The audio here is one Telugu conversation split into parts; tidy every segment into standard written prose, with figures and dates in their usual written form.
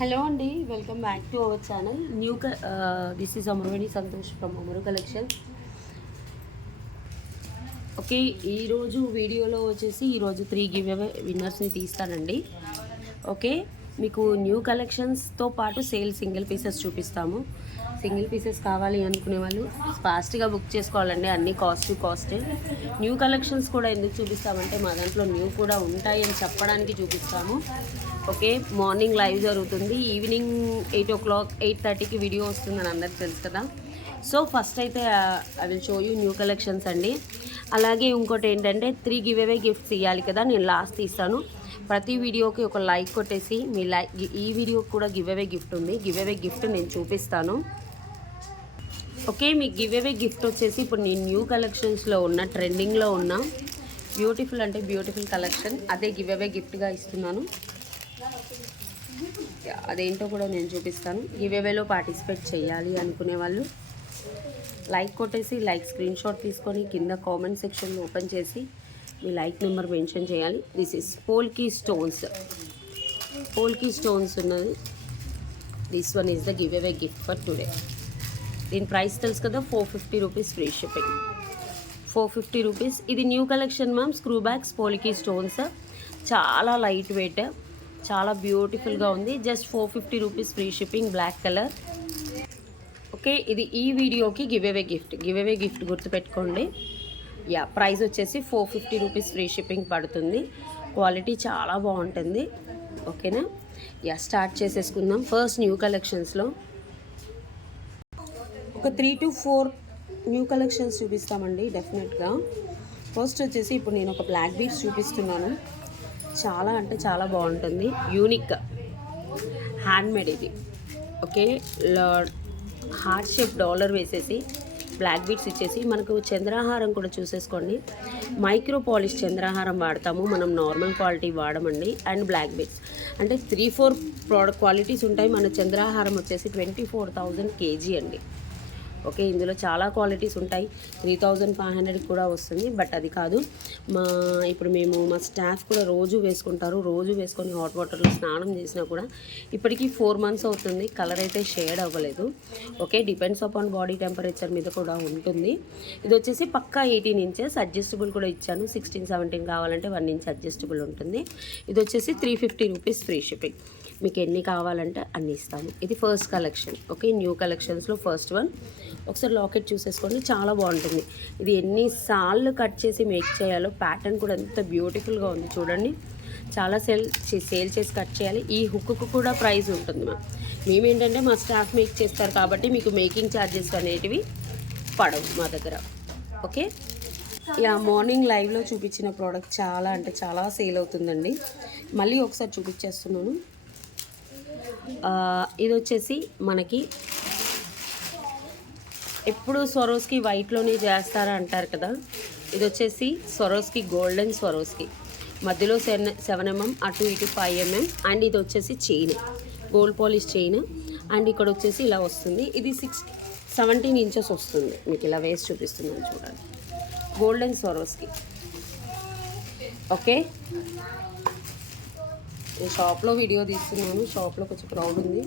హలో అండి, welcome back to our channel. This is Amruveni Santosh from Amaru collection. Okay, ఈరోజు వీడియోలో వచ్చేసి ఈరోజు 3 గివ్ అవే విన్నర్స్ని తీస్తానండి. ఓకే, మీకు న్యూ కలెక్షన్స్తో పాటు సింగిల్ పీసెస్ చూపిస్తాము. సింగిల్ పీసెస్ కావాలి అనుకునే వాళ్ళు ఫాస్ట్గా బుక్ చేసుకోవాలండి. అన్నీ కాస్ట్. న్యూ కలెక్షన్స్ కూడా ఎందుకు చూపిస్తామంటే మా దాంట్లో న్యూ కూడా ఉంటాయి అని చెప్పడానికి చూపిస్తాము. ఓకే, మార్నింగ్ లైవ్ జరుగుతుంది, ఈవినింగ్ 8 o'clock 8:30కి వీడియో వస్తుందని అందరికి తెలుసు కదా. సో ఫస్ట్ అయితే I will show you new collections అండి. అలాగే ఇంకోటి ఏంటంటే 3 గివ్ అవే గిఫ్ట్స్ ఇవ్వాలి కదా, నేను లాస్ట్ తీస్తాను. ప్రతి వీడియోకి ఒక లైక్ కొట్టేసి మీ ఈ వీడియోకి కూడా గివ్ అవే గిఫ్ట్ ఉంది. గివ్ అవే గిఫ్ట్ నేను చూపిస్తాను. ఓకే, మీకు గివ్ అవే గిఫ్ట్ వచ్చేసి ఇప్పుడు నేను న్యూ కలెక్షన్స్లో ఉన్న ట్రెండింగ్లో ఉన్న బ్యూటిఫుల్ కలెక్షన్ అదే గివ్ అవే గిఫ్ట్గా ఇస్తున్నాను. అదేంటో కూడా నేను చూపిస్తాను. గివ్ అవేలో పార్టిసిపేట్ చేయాలి అనుకునే వాళ్ళు లైక్ కొట్టేసి స్క్రీన్ షాట్ తీసుకొని కింద కామెంట్ సెక్షన్లో ఓపెన్ చేసి మీ లైక్ నెంబర్ మెన్షన్ చేయాలి. దిస్ ఇస్ పోల్కీ స్టోన్స్ ఉన్నది. This one is the give away gift for today. దీని ప్రైస్ తెలుసు కదా, 450 రూపీస్ ఫ్రీ షిప్పింగ్. 450 రూపీస్. ఇది new collection ma'am. Screw backs polki stones, చాలా లైట్ వెయిట్, చాలా బ్యూటిఫుల్గా ఉంది. Just 450 rupees free shipping, black colour. Okay, ఇది ఈ వీడియోకి గివ్ అవే గిఫ్ట్ గుర్తుపెట్టుకోండి. ప్రైస్ వచ్చేసి 450 రూపీస్ ఫ్రీ షిప్పింగ్ పడుతుంది. క్వాలిటీ చాలా బాగుంటుంది. ఓకేనా, స్టార్ట్ చేసేసుకుందాం. ఫస్ట్ న్యూ కలెక్షన్స్లో ఒక 3 to 4 న్యూ కలెక్షన్స్ చూపిస్తామండి డెఫినెట్గా. ఫస్ట్ వచ్చేసి ఇప్పుడు నేను ఒక బ్లాక్ బీడ్స్ చూపిస్తున్నాను. చాలా అంటే చాలా బాగుంటుంది, యూనిక్ హ్యాండ్మేడ్ ఇది. ఓకే, హార్ట్ షేప్ డాలర్ వేసేసి బ్లాక్ బీడ్స్ ఇచ్చేసి మనకు చంద్రహారం కూడా చూసేసుకోండి. మైక్రో పాలిష్ చంద్రహారం వాడతాము మనం, నార్మల్ క్వాలిటీ వాడమండి. అండ్ బ్లాక్ బీడ్స్ అంటే 3-4 ప్రోడక్ట్ క్వాలిటీస్ ఉంటాయి. మన చంద్రహారం వచ్చేసి 24,000 kg అండి. ఓకే, ఇందులో చాలా క్వాలిటీస్ ఉంటాయి. 3,500 కూడా వస్తుంది, బట్ అది కాదు. ఇప్పుడు మా స్టాఫ్ కూడా రోజు వేసుకుంటారు. రోజు వేసుకొని హాట్ వాటర్లో స్నానం చేసినా కూడా ఇప్పటికీ 4 months అవుతుంది. కలర్ అయితే షేడ్ అవ్వలేదు. Okay, depends upon body temperature మీద కూడా ఉంటుంది. ఇది వచ్చేసి పక్కా 18 inches. అడ్జస్టబుల్ కూడా ఇచ్చాను. 16-17 కావాలంటే 1 inch అడ్జస్టబుల్ ఉంటుంది. ఇది వచ్చేసి 350 రూపీస్ ఫ్రీ షిప్పింగ్. మీకు ఎన్ని కావాలంటే అన్ని ఇస్తాము. ఇది ఫస్ట్ కలెక్షన్. ఓకే, న్యూ కలెక్షన్స్లో ఫస్ట్ వన్. ఒకసారి లాకెట్ చూసేసుకోండి, చాలా బాగుంటుంది. ఇది ఎన్నిసార్లు కట్ చేసి మేక్ చేయాలో, ప్యాటర్న్ కూడా ఎంత బ్యూటిఫుల్గా ఉంది చూడండి. చాలా సేల్ చేసి కట్ చేయాలి. ఈ హుక్కు కూడా ప్రైస్ ఉంటుంది మేమేంటంటే మా స్టాఫ్ మేక్ చేస్తారు కాబట్టి మీకు మేకింగ్ ఛార్జెస్ అనేటివి పడవు మా దగ్గర. ఓకే, మార్నింగ్ లైవ్లో చూపించిన ప్రోడక్ట్ చాలా అంటే చాలా సేల్ అవుతుందండి. మళ్ళీ ఒకసారి చూపించేస్తున్నాను. ఇది వచ్చేసి మనకి ఎప్పుడు స్వరోస్కి వైట్లోనే చేస్తారా అంటారు కదా. ఇది వచ్చేసి స్వరోస్కి గోల్డెన్ స్వరోస్కి మధ్యలో 7mm, అటు ఇటు 5mm. అండ్ ఇది వచ్చేసి chain, gold polish chain. And ఇక్కడ వచ్చేసి ఇలా వస్తుంది. ఇది 17 inches వస్తుంది. మీకు ఇలా వేసి చూపిస్తున్నాను చూడండి, గోల్డెన్ స్వరోస్కి. ఓకే, నేను షాప్లో వీడియో తీస్తున్నాను. షాప్లో కొంచెం క్రౌడ్ ఉంది.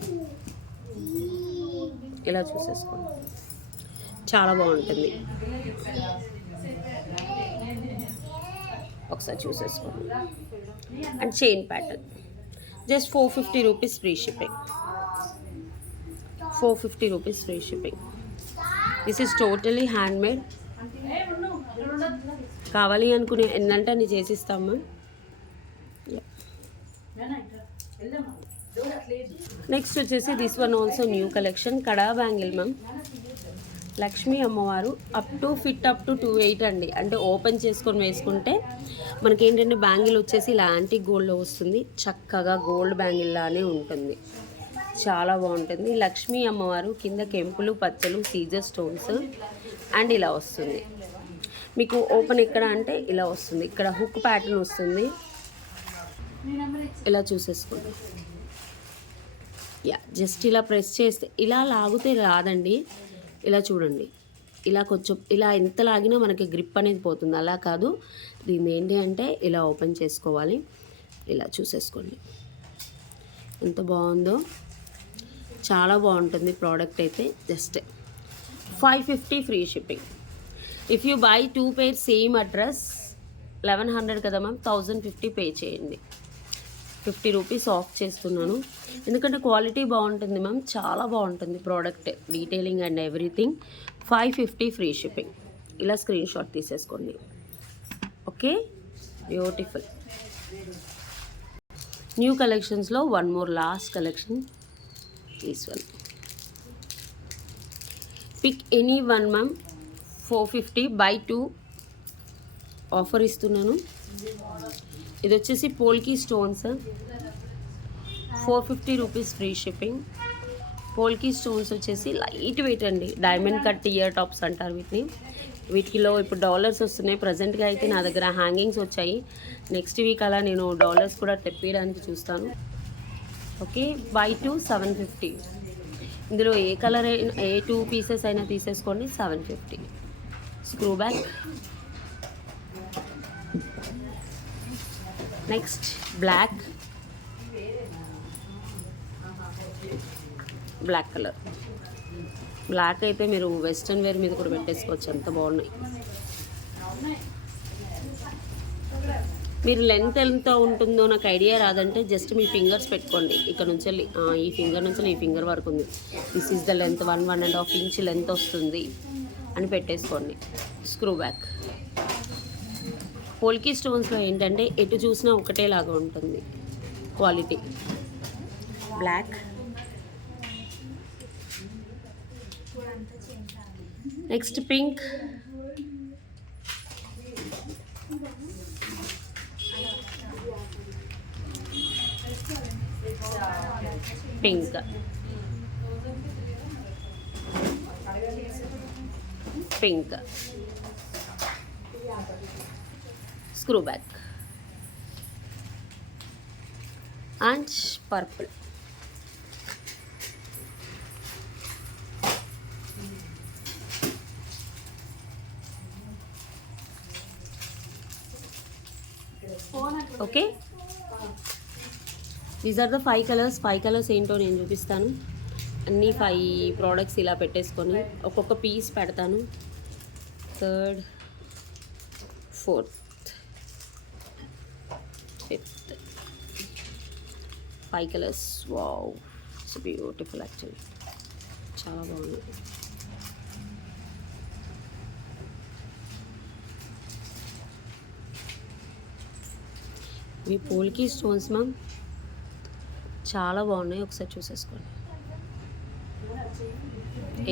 ఇలా చూసేసుకోండి, చాలా బాగుంటుంది. ఒకసారి చూసేసుకోండి. And chain pattern just 450 rupees free shipping. 450 rupees free shipping. This is totally handmade. కావాలి అనుకునే ఎన్నంటే అన్ని చేసిస్తాము. నెక్స్ట్ వచ్చేసి this one also new collection, కడా బ్యాంగిల్ మ్యామ్. లక్ష్మీ అమ్మవారు అప్ టు 2/8 అండి. అంటే ఓపెన్ చేసుకొని వేసుకుంటే మనకేంటంటే బ్యాంగిల్ వచ్చేసి ఇలా యాంటిక్ గోల్డ్లో వస్తుంది. చక్కగా గోల్డ్ బ్యాంగిల్ లానే ఉంటుంది, చాలా బాగుంటుంది. లక్ష్మీ అమ్మవారు కింద కెంపులు, పచ్చలు, సీజర్ స్టోన్స్ అండ్ ఇలా వస్తుంది. మీకు ఓపెన్ ఎక్కడ అంటే ఇలా వస్తుంది. ఇక్కడ హుక్ ప్యాటర్న్ వస్తుంది. ఇలా చూసేసుకోండి. జస్ట్ ఇలా ప్రెస్ చేస్తే ఇలా లాగితే రాదండి. ఇలా చూడండి, ఇలా కొంచెం ఇలా ఎంత లాగినా మనకి గ్రిప్ అనేది పోతుంది. అలా కాదు, దీన్ని ఏంటి అంటే ఇలా ఓపెన్ చేసుకోవాలి. ఇలా చూసేసుకోండి. ఎంత బాగుందో, చాలా బాగుంటుంది ప్రోడక్ట్ అయితే. Just 550 free shipping. If you by 2 pairs same address 1100 కదా మ్యామ్, 1050 పే చేయండి. 50 రూపీస్ ఆఫ్ చేస్తున్నాను, ఎందుకంటే క్వాలిటీ బాగుంటుంది మ్యామ్, చాలా బాగుంటుంది product, detailing and everything. 550 free shipping. ఇలా స్క్రీన్ షాట్ తీసేసుకోండి. ఓకే, బ్యూటిఫుల్ న్యూ కలెక్షన్స్లో one more last collection. This one, pick any one ma'am. 450 buy 2 offer ఇస్తున్నాను. ఇది వచ్చేసి polki stones, 450 rupees free shipping. Polki stones వచ్చేసి లైట్ వెయిట్ అండి, డైమండ్ కట్ ఇయర్ టాప్స్ అంటారు వీటిని. వీటిలో ఇప్పుడు డాలర్స్ వస్తున్నాయి. ప్రజెంట్గా అయితే నా దగ్గర హ్యాంగింగ్స్ వచ్చాయి. నెక్స్ట్ వీక్ అలా నేను డాలర్స్ కూడా తెప్పించడానికి చూస్తాను. Okay, by 2 750. ఇందులో ఏ కలర్ అయినా, ఏ 2 పీసెస్ అయినా తీసేసుకోండి. 750. Screw back. Next black colour. Black అయితే మీరు వెస్ట్రన్ వేర్ మీద కూడా పెట్టేసుకోవచ్చు, అంత బాగున్నాయి. మీరు లెంత్ ఎంత ఉంటుందో నాకు ఐడియా రాదంటే జస్ట్ మీ ఫింగర్స్ పెట్టుకోండి. ఇక్కడ నుంచి ఈ ఫింగర్ నుంచి ఈ ఫింగర్ వరకు ఉంది, this is the length, 1.5 inch length వస్తుంది అని పెట్టేసుకోండి. Screw back. పోల్కి స్టోన్స్లో ఏంటంటే ఎటు చూసినా ఒకటేలాగా ఉంటుంది quality. Black. Next pink. Pink. Pink. Screw back. And purple. Okay, these are the 5 colours. 5 colours ఏంటో నేను చూపిస్తాను. అన్నీ 5 ప్రోడక్ట్స్ ఇలా పెట్టేసుకొని ఒక్కొక్క పీస్ పెడతాను. 3rd, 4th, 5th. 5 colours. Wow, it's beautiful actually, చాలా బాగుంది. ఇవి పోల్కి స్టోన్స్ మ్యామ్, చాలా బాగున్నాయి. ఒకసారి చూసేసుకోండి,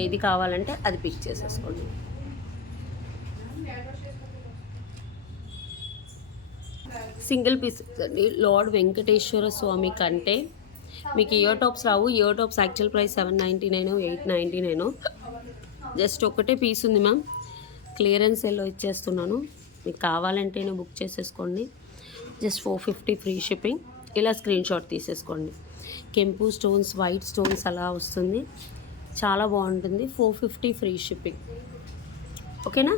ఏది కావాలంటే అది పిక్ చేసేసుకోండి. సింగిల్ పీసెస్ అండి. లార్డ్ వెంకటేశ్వర స్వామి కంటే మీకు ఇయర్ టాప్స్ రావు. Ear tops actual price 799, 899. Just ఒకటే పీస్ ఉంది మ్యామ్, క్లియరెన్స్ సెల్లో ఇచ్చేస్తున్నాను. మీకు కావాలంటేనే బుక్ చేసేసుకోండి. Just 450 free shipping. ఇలా స్క్రీన్ షాట్ తీసేసుకోండి. కెంపు స్టోన్స్, వైట్ స్టోన్స్ అలా వస్తుంది, చాలా బాగుంటుంది. 450 ఫ్రీ షిప్పింగ్. ఓకేనా?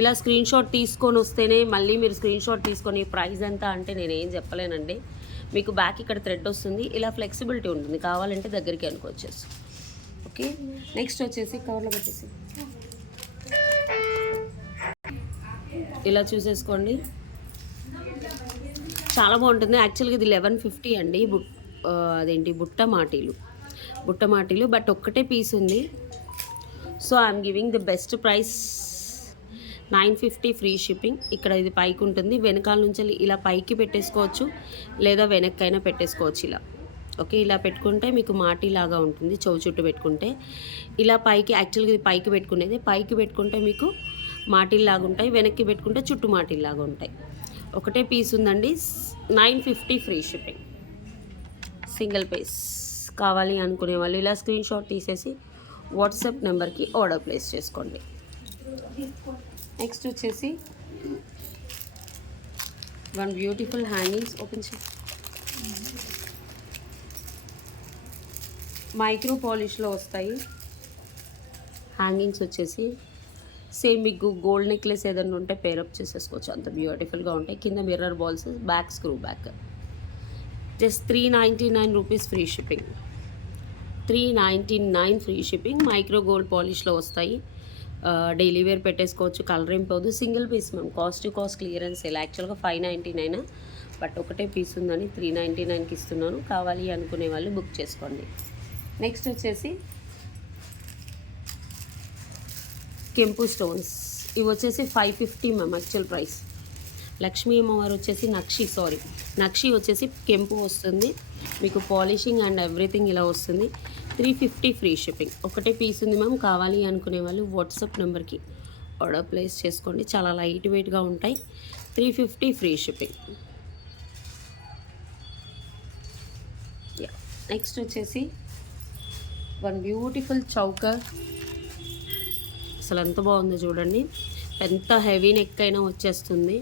ఇలా స్క్రీన్ షాట్ తీసుకొని వస్తేనే మళ్ళీ మీరు స్క్రీన్ షాట్ తీసుకొని ప్రైస్ ఎంత అంటే నేనేం చెప్పలేనండి. మీకు బ్యాక్ ఇక్కడ థ్రెడ్ వస్తుంది, ఇలా ఫ్లెక్సిబిలిటీ ఉంటుంది, కావాలంటే దగ్గరికి అనుకోవచ్చేసి. ఓకే, నెక్స్ట్ వచ్చేసి కవర్లో పెట్టేసి ఇలా చూసేసుకోండి, చాలా బాగుంటుంది. యాక్చువల్గా ఇది 1150 అండి. అదేంటి బుట్ట మాటీలు, బట్ ఒక్కటే పీస్ ఉంది. So I'm giving the best price, 950 free shipping. ఇక్కడ ఇది పైకి ఉంటుంది, వెనకాల నుంచి ఇలా పైకి పెట్టేసుకోవచ్చు, లేదా వెనక్కైనా పెట్టేసుకోవచ్చు ఇలా. ఓకే, ఇలా పెట్టుకుంటే మీకు మాటీలాగా ఉంటుంది. చెవు చుట్టూ పెట్టుకుంటే ఇలా పైకి, యాక్చువల్గా ఇది పైకి పెట్టుకునేది, పైకి పెట్టుకుంటే మీకు మాటీల్లాగా ఉంటాయి, వెనక్కి పెట్టుకుంటే చుట్టూ మాటీల్లాగా ఉంటాయి. ఒకటే పీస్ ఉందండి, 950 ఫ్రీ షిప్పింగ్. సింగిల్ పీస్ కావాలి అనుకునే వాళ్ళు ఇలా స్క్రీన్ షాట్ తీసేసి వాట్సాప్ నెంబర్కి ఆర్డర్ ప్లేస్ చేసుకోండి. నెక్స్ట్ వచ్చేసి వన్ బ్యూటిఫుల్ హ్యాంగింగ్స్ ఓపెన్ చేసి మైక్రో పాలిష్లో వస్తాయి హ్యాంగింగ్స్. వచ్చేసి సేమ్ మీకు గోల్డ్ నెక్లెస్ ఏదైనా ఉంటే పేరప్ చేసేసుకోవచ్చు, అంత బ్యూటిఫుల్గా ఉంటాయి. కింద mirror balls, back screw back. Just 399 rupees free shipping. 399 free shipping. Micro gold పాలిష్లో వస్తాయి. డైలీ వేర్ పెట్టేసుకోవచ్చు, కలర్ ఏం పోదు. Single piece ma'am, cost to cost clearance sale. యాక్చువల్గా 599, బట్ ఒకటే పీస్ ఉందని 399కి ఇస్తున్నాను. కావాలి అనుకునే వాళ్ళు బుక్ చేసుకోండి. నెక్స్ట్ వచ్చేసి కెంపు స్టోన్స్. ఇవి వచ్చేసి 550 మ్యామ్ యాక్చువల్ ప్రైస్. లక్ష్మీ అమ్మవారు వచ్చేసి నక్షి వచ్చేసి కెంపు వస్తుంది మీకు. పాలిషింగ్ అండ్ ఎవ్రీథింగ్ ఇలా వస్తుంది. 350 ఫ్రీ షిప్పింగ్. ఒకటే పీస్ ఉంది మ్యామ్. కావాలి అనుకునే వాళ్ళు వాట్సాప్ నెంబర్కి ఆర్డర్ ప్లేస్ చేసుకోండి. చాలా లైట్ వెయిట్గా ఉంటాయి. 350 ఫ్రీ షిప్పింగ్. నెక్స్ట్ వచ్చేసి వన్ బ్యూటిఫుల్ చౌకర్. అసలు ఎంత బాగుందో చూడండి. ఎంత హెవీ నెక్ అయినా వచ్చేస్తుంది.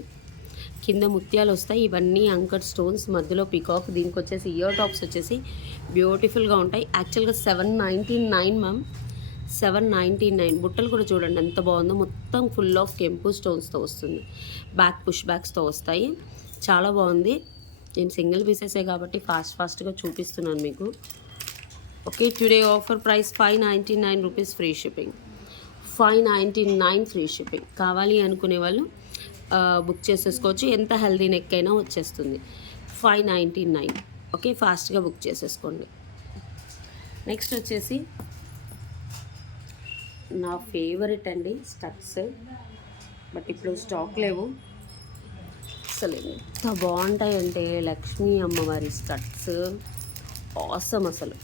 కింద ముత్యాలు వస్తాయి. ఇవన్నీ అంకర్ స్టోన్స్, మధ్యలో పికాక్. దీనికి వచ్చేసి ఇయర్ టాప్స్ వచ్చేసి బ్యూటిఫుల్గా ఉంటాయి. యాక్చువల్గా 799 మ్యామ్, 799. బుట్టలు కూడా చూడండి ఎంత బాగుందో. మొత్తం ఫుల్ ఆఫ్ కెంపు స్టోన్స్తో వస్తుంది. బ్యాక్ పుష్ బ్యాక్స్తో వస్తాయి. చాలా బాగుంది. నేను సింగిల్ పీసెసే కాబట్టి ఫాస్ట్గా చూపిస్తున్నాను మీకు. Okay, today offer price 599 rupees free shipping. 599 free shipping. కావాలి అనుకునే వాళ్ళు బుక్ చేసేసుకోవచ్చు. ఎంత హెల్దీ నెక్ అయినా వచ్చేస్తుంది. 599. ఓకే, ఫాస్ట్గా బుక్ చేసేసుకోండి. నెక్స్ట్ వచ్చేసి నా ఫేవరెట్ అండి స్టడ్స్, బట్ ఇప్పుడు స్టాక్ లేవు. అసలు ఎంత బాగుంటాయంటే లక్ష్మీ అమ్మవారి స్టడ్స్ ఆసమ్. అసలు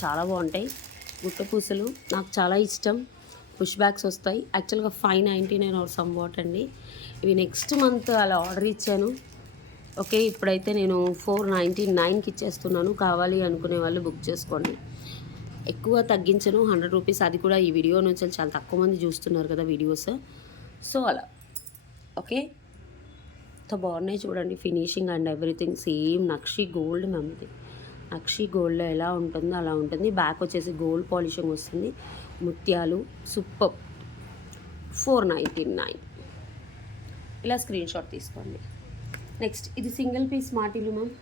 చాలా బాగుంటాయి. గుట్ట పూసలు నాకు చాలా ఇష్టం. పుష్ బ్యాక్స్ వస్తాయి. యాక్చువల్గా 599 ఆర్ సమ్ వాట్ అండి. ఇవి నెక్స్ట్ మంత్ అలా ఆర్డర్ ఇచ్చాను. ఓకే, ఇప్పుడైతే నేను 499కి ఇచ్చేస్తున్నాను. కావాలి అనుకునే వాళ్ళు బుక్ చేసుకోండి. ఎక్కువ తగ్గించను, 100 రూపీస్. అది కూడా ఈ వీడియో నుంచి చాలా తక్కువ మంది చూస్తున్నారు కదా వీడియోస్, సో అలా. ఓకే, ఎంత బాగున్నాయి చూడండి. Finishing and everything same nakshi gold ma'am. ఇది నక్షి గోల్డ్లో ఎలా ఉంటుందో అలా ఉంటుంది. బ్యాక్ వచ్చేసి గోల్డ్ పాలిషింగ్ వస్తుంది. ముత్యాలు సూపర్. 499. ఇలా స్క్రీన్ షాట్ తీసుకోండి. నెక్స్ట్ ఇది సింగిల్ పీస్ మాటీలు మ్యామ్.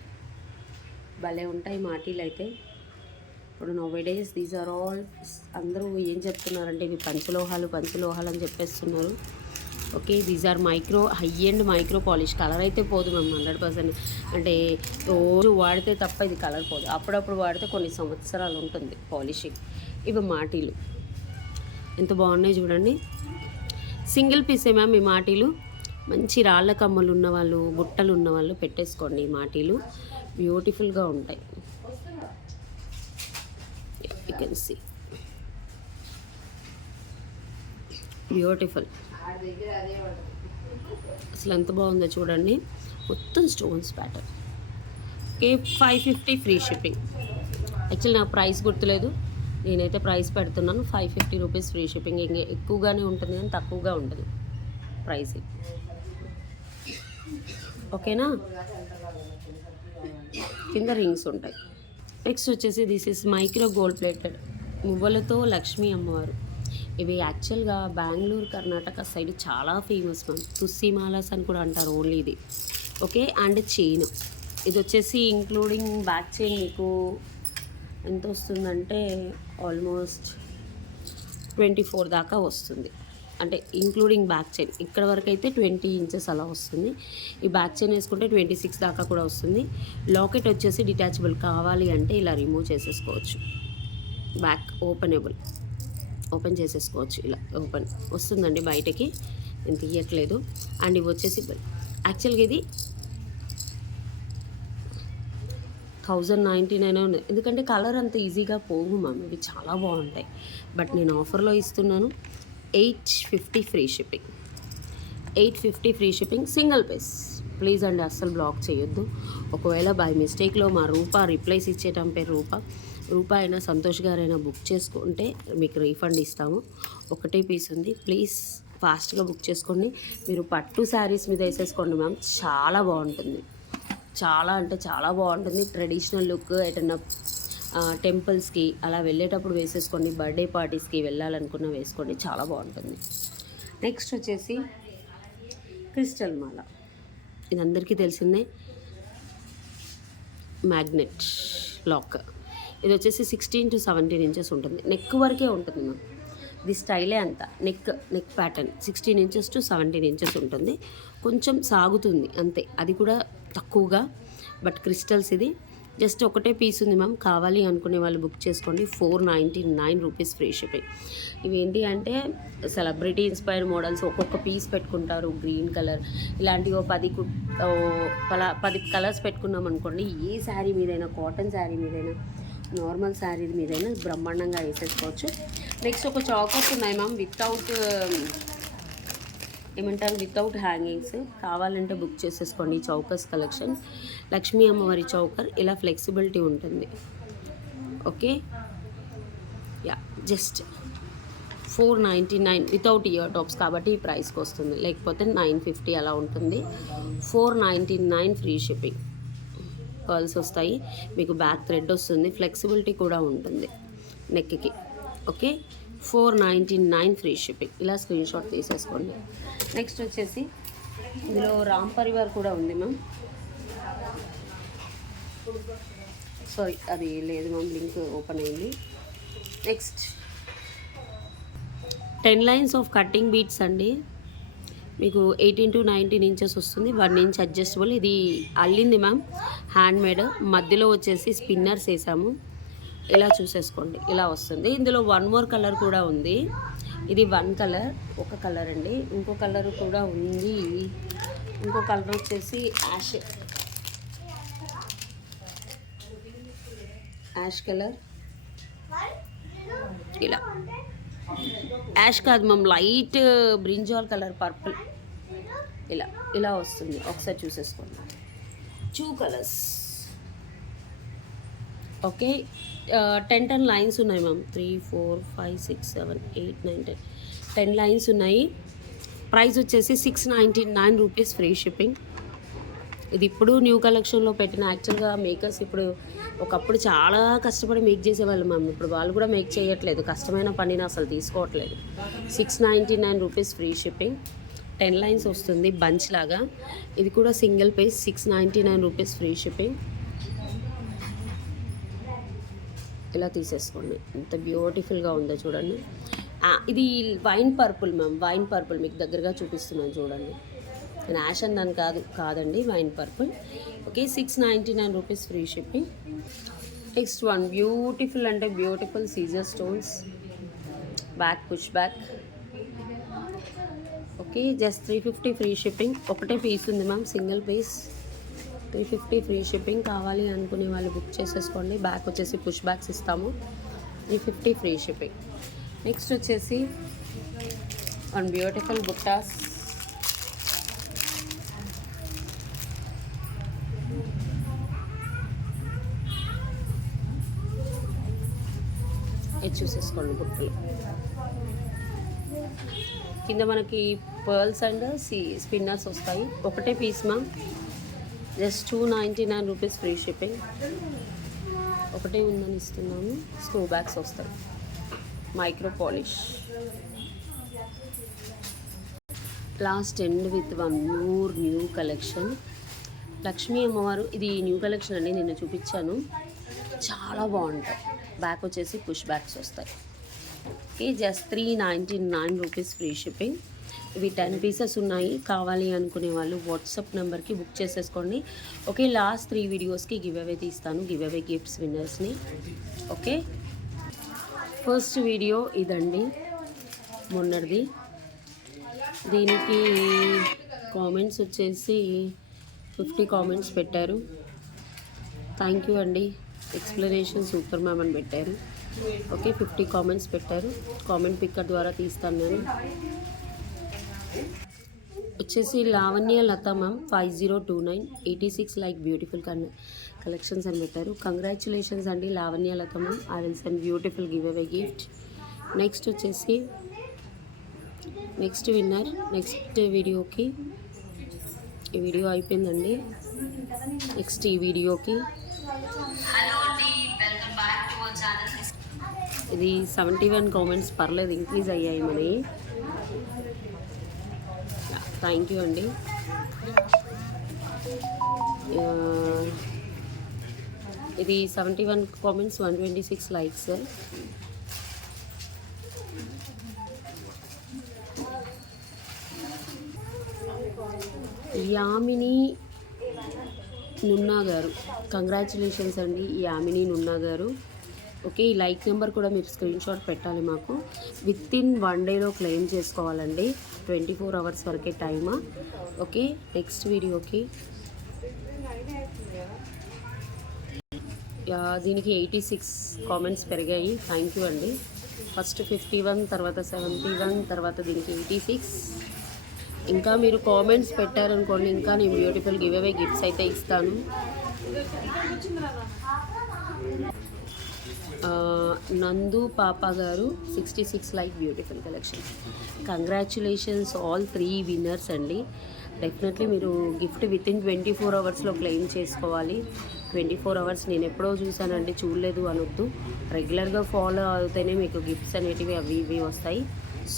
భలే ఉంటాయి మాటీలు అయితే. ఇప్పుడు నోవేడేస్ దీస్ ఆర్ ఆల్, అందరూ ఏం చెప్తున్నారంటే ఇవి పంచలోహాలు అని చెప్పేస్తున్నారు. Okay, these are high end micro polish. Colour అయితే పోదు మ్యామ్ 100%. అంటే రోజు వాడితే తప్ప ఇది కలర్ పోదు. అప్పుడప్పుడు వాడితే కొన్ని సంవత్సరాలు ఉంటుంది పాలిషింగ్. ఇవి మాటీలు ఎంత బాగున్నాయి చూడండి. సింగిల్ పీసే మ్యామ్ ఈ మాటీలు. మంచి రాళ్ళ కమ్మలు ఉన్నవాళ్ళు, బుట్టలు ఉన్నవాళ్ళు పెట్టేసుకోండి. ఈ మాటీలు బ్యూటిఫుల్గా ఉంటాయి. You can see beautiful. అసలు ఎంత బాగుందో చూడండి. మొత్తం stones pattern. Okay, 550 free shipping. Actually నాకు ప్రైస్ గుర్తులేదు, నేనైతే ప్రైస్ పెడుతున్నాను. 550 రూపీస్ ఫ్రీ షిప్పింగ్. ఇంకా ఎక్కువగానే ఉంటుంది కానీ తక్కువగా ఉంటుంది ప్రైస్. ఓకేనా, కింద రింగ్స్ ఉంటాయి. నెక్స్ట్ వచ్చేసి this is micro gold plated మువ్వలతో లక్ష్మీ అమ్మవారు. ఇవి యాక్చువల్గా బెంగళూరు కర్ణాటక సైడ్ చాలా ఫేమస్ మ్యామ్. తుస్సి మాలాస్ అని కూడా అంటారు ఓన్లీ ఇది. Okay, and chain. ఇది వచ్చేసి ఇంక్లూడింగ్ బ్యాక్ చైన్ మీకు ఎంత వస్తుందంటే ఆల్మోస్ట్ 24 దాకా వస్తుంది. అంటే ఇంక్లూడింగ్ బ్యాక్ చైన్. ఇక్కడ వరకు అయితే 20 ఇంచెస్ అలా వస్తుంది. ఈ బ్యాక్ చైన్ వేసుకుంటే 26 దాకా కూడా వస్తుంది. లాకెట్ వచ్చేసి డిటాచబుల్. కావాలి అంటే ఇలా రిమూవ్ చేసేసుకోవచ్చు. బ్యాక్ ఓపెన్ చేసేసుకోవచ్చు. ఇలా ఓపెన్ వస్తుందండి బయటకి, నేను తీయట్లేదు. అండ్ ఇవి వచ్చేసి యాక్చువల్గా ఇది 1099 ఉంది. ఎందుకంటే కలర్ అంత ఈజీగా పోగు మ్యామ్. ఇవి చాలా బాగుంటాయి. బట్ నేను ఆఫర్లో ఇస్తున్నాను. 850 free shipping. 850 free shipping. Single piece. Please అండి అస్సలు బ్లాక్ చేయొద్దు. ఒకవేళ బై మిస్టేక్లో మా రిప్లైస్ ఇచ్చేటం పేరు రూపా అయినా సంతోష్ గారైనా బుక్ చేసుకుంటే మీకు రీఫండ్ ఇస్తాము. ఒకటే పీస్ ఉంది. ప్లీజ్ ఫాస్ట్గా బుక్ చేసుకోండి. మీరు పట్టు శారీస్ మీద వేసేసుకోండి మ్యామ్. చాలా బాగుంటుంది. చాలా అంటే చాలా బాగుంటుంది. ట్రెడిషనల్ లుక్ ఎటన్నా టెంపుల్స్కి అలా వెళ్ళేటప్పుడు వేసేసుకోండి. బర్త్డే పార్టీస్కి వెళ్ళాలనుకున్న వేసుకోండి. చాలా బాగుంటుంది. నెక్స్ట్ వచ్చేసి క్రిస్టల్ మాల. ఇది అందరికీ తెలిసిందే. Magnet lock. ఇది వచ్చేసి 16 to 17 ఇంచెస్ ఉంటుంది. నెక్ వరకే ఉంటుంది మ్యామ్. ఇది స్టైలే అంత neck pattern 16 inches to 17 inches ఉంటుంది. కొంచెం సాగుతుంది అంతే, అది కూడా తక్కువగా. బట్ క్రిస్టల్స్ ఇది జస్ట్ ఒకటే పీస్ ఉంది మ్యామ్. కావాలి అనుకునే వాళ్ళు బుక్ చేసుకోండి. 499 రూపీస్ ఫ్రీ షిప్పింగ్. ఇవేంటి అంటే సెలబ్రిటీ ఇన్స్పైర్డ్ మోడల్స్, ఒక్కొక్క పీస్ పెట్టుకుంటారు. గ్రీన్ కలర్ ఇలాంటివి 10 కలర్స్ పెట్టుకున్నాం అనుకోండి, ఏ శారీ మీదైనా, కాటన్ శారీ మీదైనా, నార్మల్ శారీ మీదైనా బ్రహ్మాండంగా వేసేసుకోవచ్చు. నెక్స్ట్ ఒక చాకర్స్ ఉన్నాయి మ్యామ్, వితౌట్ హ్యాంగింగ్స్. కావాలంటే బుక్ చేసేసుకోండి. చౌకర్స్ కలెక్షన్, లక్ష్మీ అమ్మవారి చౌకర్, ఇలా ఫ్లెక్సిబిలిటీ ఉంటుంది. Okay, yeah, just 499 without ear tops కాబట్టి ఈ ప్రైస్కి వస్తుంది. లేకపోతే 950 అలా ఉంటుంది. 499 ఫ్రీ షిప్పింగ్. పర్ల్స్ వస్తాయి, మీకు బ్యాక్ థ్రెడ్ వస్తుంది, ఫ్లెక్సిబిలిటీ కూడా ఉంటుంది నెక్కి. Okay, 499 free shipping. ఇలా స్క్రీన్ షాట్ తీసేసుకోండి. నెక్స్ట్ వచ్చేసి ఇందులో రామ్ పరివార్ కూడా ఉంది మ్యామ్. సారీ, అది లేదు మ్యామ్, లింక్ ఓపెన్ అయింది. Next 10 lines of cutting beats అండి. మీకు 18 to 19 ఇంచెస్ వస్తుంది. 1 ఇంచ్ అడ్జస్టబుల్. ఇది అల్లింది మ్యామ్, హ్యాండ్ మేడ్. మధ్యలో వచ్చేసి స్పిన్నర్స్ వేసాము. ఇలా చూసేసుకోండి, ఇలా వస్తుంది. ఇందులో 1 more కలర్ కూడా ఉంది. ఇది 1 కలర్, ఒక కలర్ అండి. ఇంకో కలర్ కూడా ఉంది. ఇంకో కలర్ వచ్చేసి యాష్ కలర్. ఇలా యాష్ కాదు ma'am, light brinjal colour, purple. ఇలా వస్తుంది. ఒకసారి చూసేసుకోండి. 2 కలర్స్. ఓకే, 10 లైన్స్ ఉన్నాయి మ్యామ్. 3, 4, 5, 6, 7, 8, 9, 10 లైన్స్ ఉన్నాయి. ప్రైస్ వచ్చేసి 699 రూపీస్ ఫ్రీ షిప్పింగ్. ఇది ఇప్పుడు న్యూ కలెక్షన్లో పెట్టిన. యాక్చువల్గా మేకర్స్ ఇప్పుడు, ఒకప్పుడు చాలా కష్టపడి మేక్ చేసేవాళ్ళు మ్యామ్. ఇప్పుడు వాళ్ళు కూడా మేక్ చేయట్లేదు, కష్టమైన పనిని అసలు తీసుకోవట్లేదు. 699 రూపీస్ ఫ్రీ షిప్పింగ్. 10 లైన్స్ వస్తుంది బంచ్ లాగా. ఇది కూడా single piece, 699 rupees free shipping. ఇలా తీసేసుకోండి. ఎంత బ్యూటిఫుల్గా ఉందో చూడండి. ఇది wine purple ma'am, wine purple మీకు దగ్గరగా చూపిస్తున్నాను చూడండి. నేను యాష్ అన్నాను కాదండి, wine purple. Okay, 699 rupees free shipping. Next one beautiful అంటే beautiful caesar stones, back push back. Okay, just 350 free shipping. ఒకటే పీస్ ఉంది ma'am, single piece, 350 free shipping. కావాలి అనుకునే వాళ్ళు బుక్ చేసేసుకోండి. బ్యాక్ వచ్చేసి పుష్ బ్యాక్స్ ఇస్తాము, 350 ఫ్రీ షిప్పింగ్. నెక్స్ట్ వచ్చేసి వన్ బ్యూటిఫుల్ బుట్టాస్. ఇది చూసేసుకోండి. బుట్టలు కింద మనకి పర్ల్స్ అండ్ స్పిన్నర్స్ వస్తాయి. ఒకటే piece ma'am, just 299 rupees free shipping. ఒకటే ఉందని ఇస్తున్నాము. స్టో బ్యాగ్స్ వస్తాయి, micro polish. Last end with one more new collection, Lakshmi అమ్మవారు. ఇది న్యూ కలెక్షన్ అండి, నిన్న చూపించాను. చాలా బాగుంటాయి. బ్యాక్ వచ్చేసి పుష్ బ్యాక్స్ వస్తాయి. Okay, just 399 rupees free shipping. ఇవి 10 పీసెస్ ఉన్నాయి. కావాలి అనుకునే వాళ్ళు వాట్సాప్ నెంబర్కి బుక్ చేసేసుకోండి. ఓకే, లాస్ట్ 3 వీడియోస్కి గివ్ అవే తీస్తాను, గివ్ అవే గిఫ్ట్స్ విన్నర్స్ని. ఓకే, ఫస్ట్ వీడియో ఇదండి, మొన్నటిది. దీనికి కామెంట్స్ వచ్చేసి 50 కామెంట్స్ పెట్టారు. థ్యాంక్ యూ అండి. ఎక్స్ప్లెనేషన్ సూపర్ మ్యామ్ అని పెట్టారు. ఓకే, 50 కామెంట్స్ పెట్టారు. కామెంట్ పిక్కర్ ద్వారా తీస్తాను నేను. వచ్చేసి Lavanya Latha ma'am 5029 86 like beautiful collections అని పెట్టారు. కంగ్రాచులేషన్స్ అండి Lavanya Latha ma'am. I will send beautiful give away gift. Next వచ్చేసి నెక్స్ట్ విన్నర్ నెక్స్ట్ వీడియోకి. ఈ వీడియో అయిపోయిందండి. నెక్స్ట్ ఈ వీడియోకి ఇది 71 కామెంట్స్, పర్లేదు, ఇంక్రీజ్ అయ్యాయి మనవి. థ్యాంక్ యూ అండి. ఇది 71 కామెంట్స్, 126 లైక్స్. యామిని నున్నా గారు, కంగ్రాచులేషన్స్ అండి యామిని నున్నా గారు. ఓకే, ఈ లైక్ నెంబర్ కూడా మీరు స్క్రీన్ షాట్ పెట్టాలి మాకు. విత్ ఇన్ 1 డేలో క్లెయిమ్ చేసుకోవాలండి, 24 అవర్స్ వరకే టైమా. ఓకే, నెక్స్ట్ వీడియోకి దీనికి 86 కామెంట్స్ పెరిగాయి. థ్యాంక్ యూ అండి. ఫస్ట్ 51, తర్వాత 71, తర్వాత దీనికి 86. ఇంకా మీరు కామెంట్స్ పెట్టారనుకోండి, ఇంకా నేను బ్యూటిఫుల్ గివ్ అవే గిఫ్ట్స్ అయితే ఇస్తాను. నందు పాప గారు 66 like beautiful collection. Congratulations all 3 winners అండి. డెఫినెట్లీ మీరు గిఫ్ట్ విత్ ఇన్ 24 అవర్స్లో క్లెయిమ్ చేసుకోవాలి. 24 అవర్స్ నేను ఎప్పుడో చూశానండి, చూడలేదు అనొద్దు. రెగ్యులర్గా ఫాలో అవుతేనే మీకు గిఫ్ట్స్ అనేటివి అవి ఇవి వస్తాయి.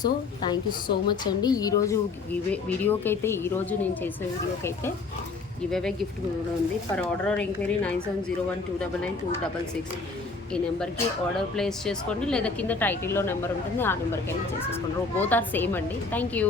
So thank you so much అండి. ఈరోజు వీడియోకైతే, ఈరోజు నేను చేసిన వీడియోకైతే గివ్ గిఫ్ట్ కూడా ఉంది. ఫర్ ఆర్డర్ ఆర్ ఎంక్వైరీ 9701299266 ఈ నెంబర్కి ఆర్డర్ ప్లేస్ చేసుకోండి, లేదా కింద టైటిల్లో నెంబర్ ఉంటుంది, ఆ నెంబర్కి అయినా చేసేసుకోండి. బోత్ ఆర్ సేమ్ అండి. Thank you.